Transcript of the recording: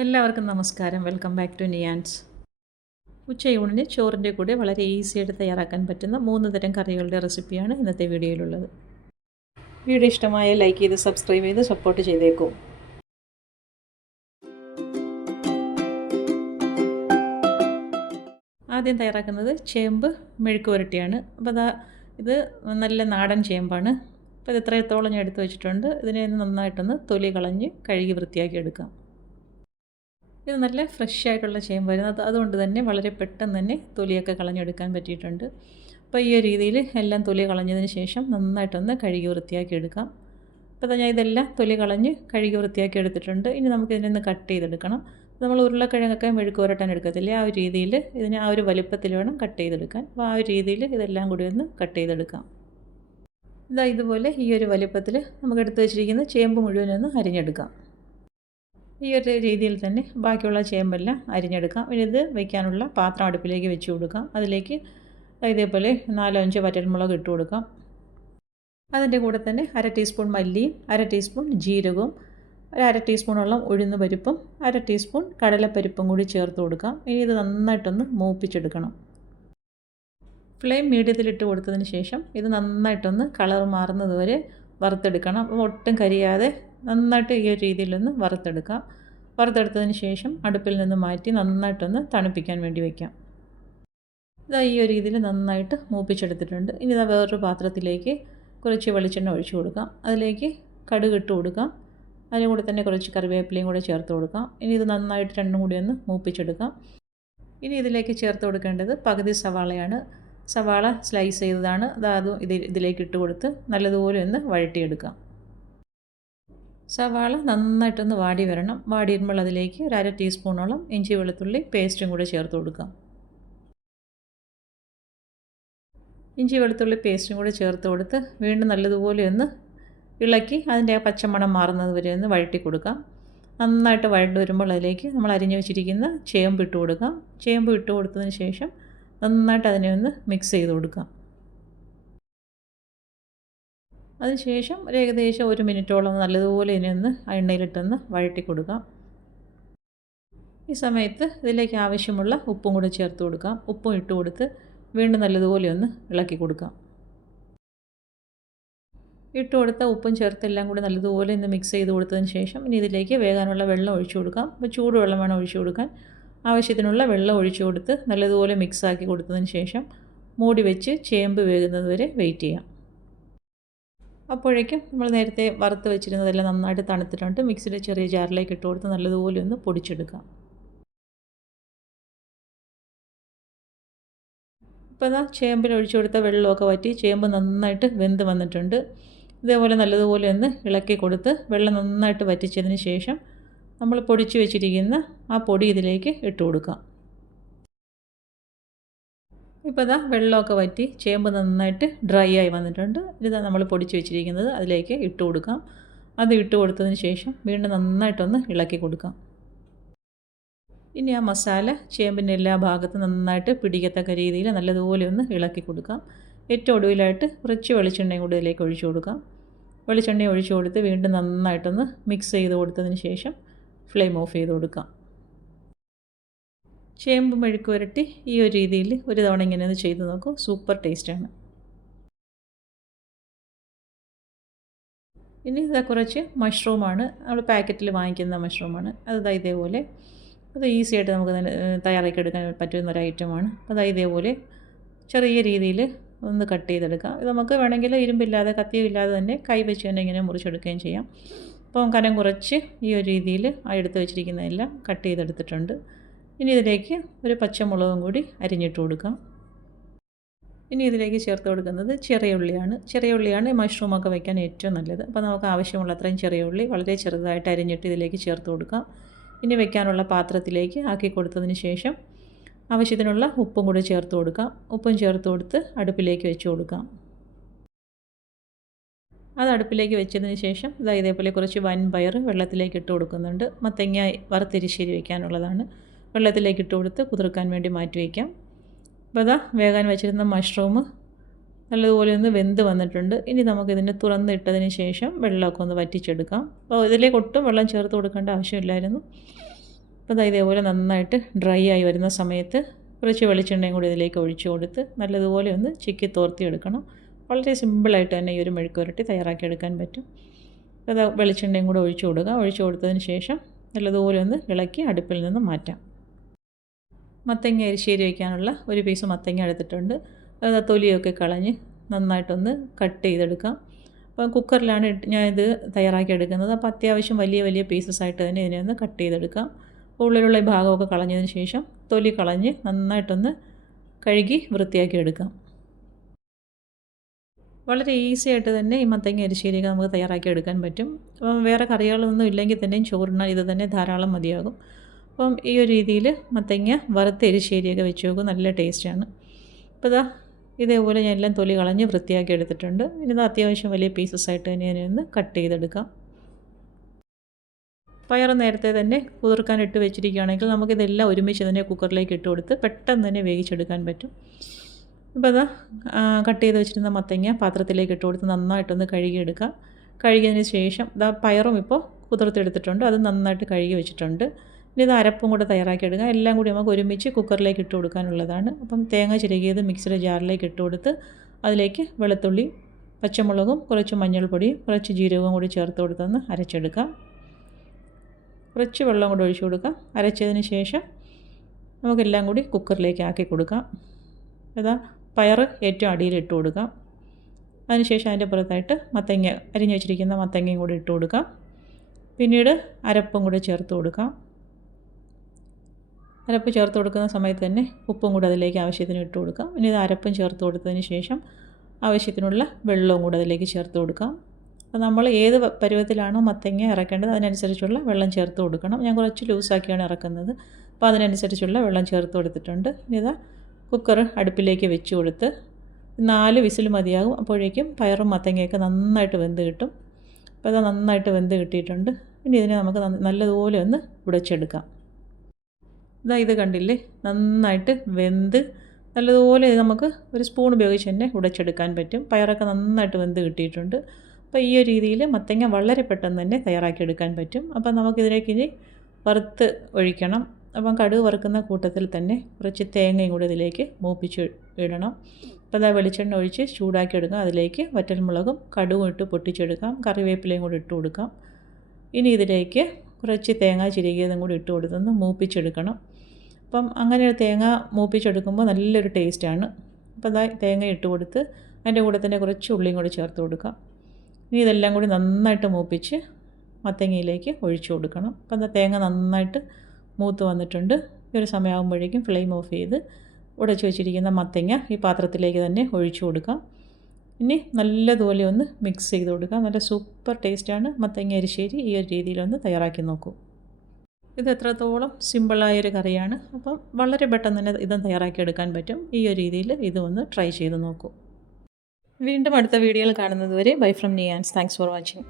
എല്ലാവർക്കും നമസ്കാരം. Welcome back to നിയാൻസ്. ഉച്ചയൂണിന് ചോറിൻ്റെ കൂടെ വളരെ ഈസിയായിട്ട് തയ്യാറാക്കാൻ പറ്റുന്ന 3 തരം കറികളുടെ റെസിപ്പിയാണ് ഇന്നത്തെ വീഡിയോയിലുള്ളത്. വീഡിയോ ഇഷ്ടമായ ലൈക്ക് ചെയ്ത് സബ്സ്ക്രൈബ് ചെയ്ത് സപ്പോർട്ട് ചെയ്തേക്കും. ആദ്യം തയ്യാറാക്കുന്നത് ചേമ്പ് മെഴുക്ക് പുരട്ടിയാണ്. അപ്പോൾ ഇത് നല്ല നാടൻ ചേമ്പാണ്. അപ്പോൾ ഇത് ഇത്രത്തോളം ഞാൻ എടുത്ത് വെച്ചിട്ടുണ്ട്. ഇതിനെ നന്നായിട്ടൊന്ന് തൊലി കളഞ്ഞ് കഴുകി വൃത്തിയാക്കി എടുക്കാം. ഇത് നല്ല ഫ്രഷ് ആയിട്ടുള്ള ചേമ്പായിരുന്നു. അതുകൊണ്ട് തന്നെ വളരെ പെട്ടെന്ന് തന്നെ തൊലിയൊക്കെ കളഞ്ഞെടുക്കാൻ പറ്റിയിട്ടുണ്ട്. അപ്പോൾ ഈ ഒരു രീതിയിൽ എല്ലാം തൊലി കളഞ്ഞതിന് ശേഷം നന്നായിട്ടൊന്ന് കഴുകി വൃത്തിയാക്കി എടുക്കാം. അപ്പോൾ ഞാൻ ഇതെല്ലാം തൊലി കളഞ്ഞ് കഴുകി വൃത്തിയാക്കി എടുത്തിട്ടുണ്ട്. ഇനി നമുക്കിതിനൊന്ന് കട്ട് ചെയ്തെടുക്കണം. നമ്മൾ ഉരുളക്കിഴങ്ങൊക്കെ മെഴുക്ക് പുരട്ടാൻ എടുക്കത്തില്ലേ, ആ ഒരു രീതിയിൽ ഇതിന് ആ ഒരു വലുപ്പത്തിൽ വേണം കട്ട് ചെയ്തെടുക്കാൻ. അപ്പോൾ ആ ഒരു രീതിയിൽ ഇതെല്ലാം കൂടി ഒന്ന് കട്ട് ചെയ്തെടുക്കാം. ഇതുപോലെ ഈ ഒരു വലുപ്പത്തിൽ നമുക്ക് എടുത്ത് വെച്ചിരിക്കുന്ന ചേമ്പ് മുഴുവനൊന്ന് അരിഞ്ഞെടുക്കാം. ഈ ഒരു രീതിയിൽ തന്നെ ബാക്കിയുള്ള ചേമ്പെല്ലാം അരിഞ്ഞെടുക്കാം. ഇത് വയ്ക്കാനുള്ള പാത്രം അടുപ്പിലേക്ക് വെച്ച് കൊടുക്കാം. അതിലേക്ക് ഇതേപോലെ 4-5 വറ്റൽമുളക് ഇട്ട് കൊടുക്കാം. അതിൻ്റെ കൂടെ തന്നെ 1/2 ടീസ്പൂൺ മല്ലിയും 1/2 ടീസ്പൂൺ ജീരകവും 1/2 ടീസ്പൂണോളം ഉഴുന്ന് പരിപ്പും 1/2 ടീസ്പൂൺ കടലപ്പരിപ്പും കൂടി ചേർത്ത് കൊടുക്കാം. ഇനി ഇത് നന്നായിട്ടൊന്ന് മൂപ്പിച്ചെടുക്കണം. ഫ്ലെയിം മീഡിയത്തിലിട്ട് കൊടുത്തതിന് ശേഷം ഇത് നന്നായിട്ടൊന്ന് കളർ മാറുന്നത് വരെ വറുത്തെടുക്കണം. ഒട്ടും കരിയാതെ നന്നായിട്ട് ഈ ഒരു രീതിയിലൊന്ന് വറുത്തെടുക്കാം. വറുത്തെടുത്തതിന് ശേഷം അടുപ്പിൽ നിന്ന് മാറ്റി നന്നായിട്ടൊന്ന് തണുപ്പിക്കാൻ വേണ്ടി വയ്ക്കാം. ഈ ഒരു രീതിയിൽ നന്നായിട്ട് മൂപ്പിച്ചെടുത്തിട്ടുണ്ട്. ഇനി വേറൊരു പാത്രത്തിലേക്ക് കുറച്ച് വെളിച്ചെണ്ണ ഒഴിച്ചു കൊടുക്കാം. അതിലേക്ക് കടുക് ഇട്ട് കൊടുക്കാം. അതിൻ്റെ കൂടെ തന്നെ കുറച്ച് കറിവേപ്പിലയും കൂടെ ചേർത്ത് കൊടുക്കാം. ഇനി ഇത് നന്നായിട്ട് രണ്ടും കൂടി ഒന്ന് മൂപ്പിച്ചെടുക്കാം. ഇനി ഇതിലേക്ക് ചേർത്ത് കൊടുക്കേണ്ടത് പകുതി സവാളയാണ്. സവാള സ്ലൈസ് ചെയ്തതാണ്. അതും ഇതിലേക്ക് ഇട്ട് കൊടുത്ത് നല്ലതുപോലെ ഒന്ന് വഴറ്റിയെടുക്കാം. സവാള നന്നായിട്ടൊന്ന് വാടി വരണം. വാടി വരുമ്പോൾ അതിലേക്ക് 1/2 ടീസ്പൂണോളം ഇഞ്ചി വെളുത്തുള്ളി പേസ്റ്റും കൂടെ ചേർത്ത് കൊടുക്കാം. ഇഞ്ചി വെളുത്തുള്ളി പേസ്റ്റും കൂടെ ചേർത്ത് കൊടുത്ത് വീണ്ടും നല്ലതുപോലെ ഒന്ന് ഇളക്കി അതിൻ്റെ ആ പച്ചമണം മാറുന്നത് വരെ ഒന്ന് വഴറ്റി കൊടുക്കാം. നന്നായിട്ട് വഴണ്ട് വരുമ്പോൾ അതിലേക്ക് നമ്മൾ അരിഞ്ഞു വെച്ചിരിക്കുന്ന ചേമ്പ് ഇട്ട് കൊടുക്കാം. ചേമ്പ് ഇട്ട് കൊടുത്തതിന് ശേഷം നന്നായിട്ട് അതിനെ ഒന്ന് മിക്സ് ചെയ്ത് കൊടുക്കാം. അതിനുശേഷം ഏകദേശം 1 മിനിറ്റോളം നല്ലതുപോലെ ഇതിനെ ഒന്ന് എണ്ണയിലിട്ടൊന്ന് വഴറ്റി കൊടുക്കാം. ഈ സമയത്ത് ഇതിലേക്ക് ആവശ്യമുള്ള ഉപ്പും കൂടെ ചേർത്ത് കൊടുക്കാം. ഉപ്പും ഇട്ട് കൊടുത്ത് വീണ്ടും നല്ലതുപോലെ ഒന്ന് ഇളക്കി കൊടുക്കാം. ഇട്ട് കൊടുത്ത ഉപ്പും ചേർത്തെല്ലാം കൂടി നല്ലതുപോലെ ഒന്ന് മിക്സ് ചെയ്ത് കൊടുത്തതിന് ശേഷം ഇനി ഇതിലേക്ക് വേകാനുള്ള വെള്ളം ഒഴിച്ചു കൊടുക്കാം. അപ്പോൾ ചൂടുവെള്ളം വേണം ഒഴിച്ചു കൊടുക്കാൻ. ആവശ്യത്തിനുള്ള വെള്ളം ഒഴിച്ചു കൊടുത്ത് നല്ലതുപോലെ മിക്സാക്കി കൊടുത്തതിന് ശേഷം മൂടി വെച്ച് ചേമ്പ് വേകുന്നത് വരെ വെയിറ്റ് ചെയ്യാം. അപ്പോഴേക്കും നമ്മൾ നേരത്തെ വറുത്ത് വെച്ചിരുന്നതെല്ലാം നന്നായിട്ട് തണുത്തിട്ടുണ്ട്. മിക്സിയുടെ ചെറിയ ജാറിലേക്ക് ഇട്ട് കൊടുത്ത് നല്ലതുപോലെ ഒന്ന് പൊടിച്ചെടുക്കാം. ഇപ്പോൾ ചേമ്പിൽ ഒഴിച്ചു കൊടുത്ത വെള്ളമൊക്കെ വറ്റി ചേമ്പ് നന്നായിട്ട് വെന്ത് വന്നിട്ടുണ്ട്. ഇതേപോലെ നല്ലതുപോലെ ഒന്ന് ഇളക്കി കൊടുത്ത് വെള്ളം നന്നായിട്ട് വറ്റിച്ചതിന് ശേഷം നമ്മൾ പൊടിച്ച് വെച്ചിരിക്കുന്ന ആ പൊടി ഇതിലേക്ക് ഇട്ട് കൊടുക്കാം. ഇപ്പോൾ വെള്ളമൊക്കെ വറ്റി ചേമ്പ് നന്നായിട്ട് ഡ്രൈ ആയി വന്നിട്ടുണ്ട്. ഇത് നമ്മൾ പൊടിച്ച് വെച്ചിരിക്കുന്നത് അതിലേക്ക് ഇട്ട് കൊടുക്കാം. അത് ഇട്ട് കൊടുത്തതിന് ശേഷം വീണ്ടും നന്നായിട്ടൊന്ന് ഇളക്കി കൊടുക്കാം. ഇനി ആ മസാല ചേമ്പിൻ്റെ എല്ലാ ഭാഗത്തും നന്നായിട്ട് പിടിക്കത്തക്ക രീതിയിൽ നല്ലതുപോലെ ഒന്ന് ഇളക്കി കൊടുക്കാം. ഏറ്റവും ഒടുവിലായിട്ട് കുറച്ച് വെളിച്ചെണ്ണയും കൂടി ഇതിലേക്ക് ഒഴിച്ചു കൊടുക്കാം. വെളിച്ചെണ്ണ ഒഴിച്ചു കൊടുത്ത് വീണ്ടും നന്നായിട്ടൊന്ന് മിക്സ് ചെയ്ത് കൊടുത്തതിന് ശേഷം ഫ്ലെയിം ഓഫ് ചെയ്ത് കൊടുക്കാം. ചേമ്പ് മെഴുക്ക് പുരട്ടി ഈ ഒരു രീതിയിൽ ഒരു തവണ ഇങ്ങനെ ഒന്ന് ചെയ്ത് നോക്കൂ. സൂപ്പർ ടേസ്റ്റാണ്. ഇനി കുറച്ച് മഷ്റൂമാണ്. നമ്മൾ പാക്കറ്റിൽ വാങ്ങിക്കുന്ന മഷ്റൂമാണ്. ഇതേപോലെ അത് ഈസി ആയിട്ട് നമുക്ക് തയ്യാറാക്കി എടുക്കാൻ പറ്റുന്ന ഒരു ഐറ്റമാണ്. ഇതേപോലെ ചെറിയ രീതിയിൽ ഒന്ന് കട്ട് ചെയ്തെടുക്കാം. ഇത് നമുക്ക് വേണമെങ്കിൽ ഇരുമ്പില്ലാതെ കത്തിയില്ലാതെ തന്നെ കൈ വെച്ച് തന്നെ ഇങ്ങനെ മുറിച്ചെടുക്കുകയും ചെയ്യാം. അപ്പം കനം കുറച്ച് ഈ ഒരു രീതിയിൽ എടുത്ത് വെച്ചിരിക്കുന്നതെല്ലാം കട്ട് ചെയ്തെടുത്തിട്ടുണ്ട്. ഇനി ഇതിലേക്ക് ഒരു പച്ചമുളകും കൂടി അരിഞ്ഞിട്ട് കൊടുക്കാം. ഇനി ഇതിലേക്ക് ചേർത്ത് കൊടുക്കുന്നത് ചെറിയ ഉള്ളിയാണ് മഷ്റൂമൊക്കെ വയ്ക്കാൻ ഏറ്റവും നല്ലത്. അപ്പോൾ നമുക്ക് ആവശ്യമുള്ള അത്രയും ചെറിയ ഉള്ളി വളരെ ചെറുതായിട്ട് അരിഞ്ഞിട്ട് ഇതിലേക്ക് ചേർത്ത് കൊടുക്കാം. ഇനി വെക്കാനുള്ള പാത്രത്തിലേക്ക് ആക്കി കൊടുത്തതിന് ശേഷം ആവശ്യത്തിനുള്ള ഉപ്പും കൂടി ചേർത്ത് കൊടുക്കാം. ഉപ്പും ചേർത്ത് കൊടുത്ത് അടുപ്പിലേക്ക് വെച്ച് കൊടുക്കാം. അത് അടുപ്പിലേക്ക് വെച്ചതിന് ശേഷം ഇതേപോലെ കുറച്ച് വൻപയർ വെള്ളത്തിലേക്ക് ഇട്ട് കൊടുക്കുന്നുണ്ട്. മത്തങ്ങ വറുത്തിരിശ്ശേരി വയ്ക്കാനുള്ളതാണ്. വെള്ളത്തിലേക്ക് ഇട്ട് കൊടുത്ത് കുതിർക്കാൻ വേണ്ടി മാറ്റി വയ്ക്കാം. അപ്പോൾ വേകാൻ വെച്ചിരുന്ന മഷ്റൂം നല്ലതുപോലെ ഒന്ന് വെന്ത് വന്നിട്ടുണ്ട്. ഇനി നമുക്കിതിനെ തുറന്നിട്ടതിന് ശേഷം വെള്ളമൊക്കെ ഒന്ന് വറ്റിച്ചെടുക്കാം. അപ്പോൾ ഇതിലേക്ക് ഒട്ടും വെള്ളം ചേർത്ത് കൊടുക്കേണ്ട ആവശ്യമില്ലായിരുന്നു. അപ്പോൾ ഇതേപോലെ നന്നായിട്ട് ഡ്രൈ ആയി വരുന്ന സമയത്ത് കുറച്ച് വെളിച്ചെണ്ണയും കൂടി ഇതിലേക്ക് ഒഴിച്ച് കൊടുത്ത് നല്ലതുപോലെ ഒന്ന് ചിക്കി തോർത്തിയെടുക്കണം. വളരെ സിമ്പിളായിട്ട് തന്നെ ഈ ഒരു മെഴുക്ക് പുരട്ടി തയ്യാറാക്കിയെടുക്കാൻ പറ്റും. അത് വെളിച്ചെണ്ണയും കൂടെ ഒഴിച്ച് കൊടുക്കുക. ഒഴിച്ച് കൊടുത്തതിന് ശേഷം നല്ലതുപോലെ ഒന്ന് ഇളക്കി അടുപ്പിൽ നിന്ന് മാറ്റാം. മത്തങ്ങ എരിശ്ശേരി വയ്ക്കാനുള്ള ഒരു പീസ് മത്തങ്ങ എടുത്തിട്ടുണ്ട്. അത് തൊലിയൊക്കെ കളഞ്ഞ് നന്നായിട്ടൊന്ന് കട്ട് ചെയ്തെടുക്കാം. അപ്പോൾ കുക്കറിലാണ് ഞാൻ ഇത് തയ്യാറാക്കി എടുക്കുന്നത്. അപ്പോൾ അത്യാവശ്യം വലിയ വലിയ പീസസ് ആയിട്ട് തന്നെ ഇതിനെ ഒന്ന് കട്ട് ചെയ്തെടുക്കാം. ഉള്ളിലുള്ള ഈ ഭാഗമൊക്കെ കളഞ്ഞതിന് ശേഷം തൊലി കളഞ്ഞ് നന്നായിട്ടൊന്ന് കഴുകി വൃത്തിയാക്കി എടുക്കാം. വളരെ ഈസി ആയിട്ട് തന്നെ ഈ മത്തങ്ങ എരിശ്ശേരിയൊക്കെ നമുക്ക് തയ്യാറാക്കി എടുക്കാൻ പറ്റും. അപ്പം വേറെ കറികളൊന്നും ഇല്ലെങ്കിൽ തന്നെയും ചോറിന് ഇത് തന്നെ ധാരാളം മതിയാകും. അപ്പം ഈ ഒരു രീതിയിൽ മത്തങ്ങ വറുത്ത് എരിശ്ശേരിയൊക്കെ വെച്ച് നോക്കും, നല്ല ടേസ്റ്റാണ്. അപ്പോൾ ഇതേപോലെ ഞാൻ എല്ലാം തൊലി കളഞ്ഞ് വൃത്തിയാക്കി എടുത്തിട്ടുണ്ട്. ഇനി ഇത് അത്യാവശ്യം വലിയ പീസസ് ആയിട്ട് തന്നെ ഞാനൊന്ന് കട്ട് ചെയ്തെടുക്കാം. പയർ നേരത്തെ തന്നെ കുതിർക്കാൻ ഇട്ട് വെച്ചിരിക്കുകയാണെങ്കിൽ നമുക്കിതെല്ലാം ഒരുമിച്ച് തന്നെ കുക്കറിലേക്ക് ഇട്ട് കൊടുത്ത് പെട്ടെന്ന് തന്നെ വേവിച്ചെടുക്കാൻ പറ്റും. അപ്പോൾ കട്ട് ചെയ്ത് വെച്ചിരുന്ന മത്തങ്ങ പാത്രത്തിലേക്ക് ഇട്ട് കൊടുത്ത് നന്നായിട്ടൊന്ന് കഴുകിയെടുക്കാം. കഴുകിയതിന് ശേഷം പയറും ഇപ്പോൾ കുതിർത്തെടുത്തിട്ടുണ്ട്, അത് നന്നായിട്ട് കഴുകി വെച്ചിട്ടുണ്ട്. ഇനി ഇത് അരപ്പും കൂടെ തയ്യാറാക്കിയെടുക്കാം. എല്ലാം കൂടി നമുക്ക് ഒരുമിച്ച് കുക്കറിലേക്ക് ഇട്ട് കൊടുക്കാനുള്ളതാണ്. അപ്പം തേങ്ങ ചിരകിയത് മിക്സിയുടെ ജാറിലേക്ക് ഇട്ട് കൊടുത്ത് അതിലേക്ക് വെളുത്തുള്ളി, പച്ചമുളകും കുറച്ച് മഞ്ഞൾപ്പൊടിയും കുറച്ച് ജീരകവും കൂടി ചേർത്ത് കൊടുത്തൊന്ന് അരച്ചെടുക്കാം. കുറച്ച് വെള്ളം കൂടി ഒഴിച്ചു കൊടുക്കാം. അരച്ചതിന് ശേഷം നമുക്കെല്ലാം കൂടി കുക്കറിലേക്ക് ആക്കി കൊടുക്കാം. പയർ ഏറ്റവും അടിയിലിട്ട് കൊടുക്കാം. അതിനുശേഷം അതിൻ്റെ പുറത്തായിട്ട് മത്തങ്ങ അരിഞ്ഞു വെച്ചിരിക്കുന്ന മത്തങ്ങയും കൂടി ഇട്ട് കൊടുക്കാം. പിന്നീട് അരപ്പും കൂടി ചേർത്ത് കൊടുക്കാം. അരപ്പ് ചേർത്ത് കൊടുക്കുന്ന സമയത്ത് തന്നെ ഉപ്പും കൂടി അതിലേക്ക് ആവശ്യത്തിന് ഇട്ട് കൊടുക്കാം. ഇനി ഇത് അരപ്പും ചേർത്ത് കൊടുത്തതിന് ശേഷം ആവശ്യത്തിനുള്ള വെള്ളവും കൂടി അതിലേക്ക് ചേർത്ത് കൊടുക്കാം. അപ്പോൾ നമ്മൾ ഏത് പരുവത്തിലാണോ മത്തങ്ങ ഇറക്കേണ്ടത് അതിനനുസരിച്ചുള്ള വെള്ളം ചേർത്ത് കൊടുക്കണം. ഞാൻ കുറച്ച് ലൂസാക്കിയാണ് ഇറക്കുന്നത്, അപ്പോൾ അതിനനുസരിച്ചുള്ള വെള്ളം ചേർത്ത് കൊടുത്തിട്ടുണ്ട്. ഇനി കുക്കർ അടുപ്പിലേക്ക് വെച്ച് കൊടുത്ത് 4 വിസിൽ മതിയാകും. അപ്പോഴേക്കും പയറും മത്തങ്ങയൊക്കെ നന്നായിട്ട് വെന്ത് കിട്ടും. അപ്പോൾ നന്നായിട്ട് വെന്ത് കിട്ടിയിട്ടുണ്ട്. ഇനി ഇതിനെ നമുക്ക് നല്ലതുപോലെ ഒന്ന് ഉടച്ചെടുക്കാം. ഇത് കണ്ടില്ലേ, നന്നായിട്ട് വെന്ത് നല്ലതുപോലെ നമുക്ക് ഒരു സ്പൂൺ ഉപയോഗിച്ച് തന്നെ ഉടച്ചെടുക്കാൻ പറ്റും. പയറൊക്കെ നന്നായിട്ട് വെന്ത് കിട്ടിയിട്ടുണ്ട്. അപ്പോൾ ഈ ഒരു രീതിയിൽ മത്തങ്ങ വളരെ പെട്ടെന്ന് തന്നെ തയ്യാറാക്കിയെടുക്കാൻ പറ്റും. അപ്പോൾ നമുക്കിതിലേക്ക് ഇനി വറുത്ത് ഒഴിക്കണം. അപ്പം കടുക് വറുക്കുന്ന കൂട്ടത്തിൽ തന്നെ കുറച്ച് തേങ്ങയും കൂടി ഇതിലേക്ക് മൂപ്പിച്ച് ഇടണം. അപ്പോൾ വെളിച്ചെണ്ണ ഒഴിച്ച് ചൂടാക്കി എടുക്കാം. അതിലേക്ക് വറ്റൽമുളകും കടുകും ഇട്ട് പൊട്ടിച്ചെടുക്കാം. കറിവേപ്പിലയും കൂടി ഇട്ട് കൊടുക്കാം. ഇനി ഇതിലേക്ക് കുറച്ച് തേങ്ങ ചിരകിയതും കൂടി ഇട്ട് കൊടുത്തൊന്ന് മൂപ്പിച്ചെടുക്കണം. അപ്പം അങ്ങനെ തേങ്ങ മൂപ്പിച്ചെടുക്കുമ്പോൾ നല്ലൊരു ടേസ്റ്റാണ്. അപ്പോൾ തേങ്ങ ഇട്ട് കൊടുത്ത് അതിൻ്റെ കൂടെ തന്നെ കുറച്ച് ഉള്ളിയും കൂടി ചേർത്ത് കൊടുക്കാം. ഇനി ഇതെല്ലാം കൂടി നന്നായിട്ട് മൂപ്പിച്ച് മത്തങ്ങയിലേക്ക് ഒഴിച്ചു കൊടുക്കണം. അപ്പം തേങ്ങ നന്നായിട്ട് മൂത്ത് വന്നിട്ടുണ്ട്. ഈ ഒരു സമയമാകുമ്പോഴേക്കും ഫ്ലെയിം ഓഫ് ചെയ്ത് ഉടച്ച് വെച്ചിരിക്കുന്ന മത്തങ്ങ ഈ പാത്രത്തിലേക്ക് തന്നെ ഒഴിച്ചു കൊടുക്കാം. ഇനി നല്ലതുപോലെ ഒന്ന് മിക്സ് ചെയ്ത് കൊടുക്കാം. നല്ല സൂപ്പർ ടേസ്റ്റാണ് മത്തങ്ങ എരിശ്ശേരി. ഈ ഒരു രീതിയിലൊന്ന് തയ്യാറാക്കി നോക്കൂ. ഇത് എത്രത്തോളം സിമ്പിളായൊരു കറിയാണ്. അപ്പം വളരെ പെട്ടെന്ന് തന്നെ ഇതും തയ്യാറാക്കിയെടുക്കാൻ പറ്റും. ഈ ഒരു രീതിയിൽ ഇതൊന്ന് ട്രൈ ചെയ്ത് നോക്കൂ. വീണ്ടും അടുത്ത വീഡിയോയിൽ കാണുന്നത് വരെ ബൈ ഫ്രം നിയാൻസ്. Thanks for watching.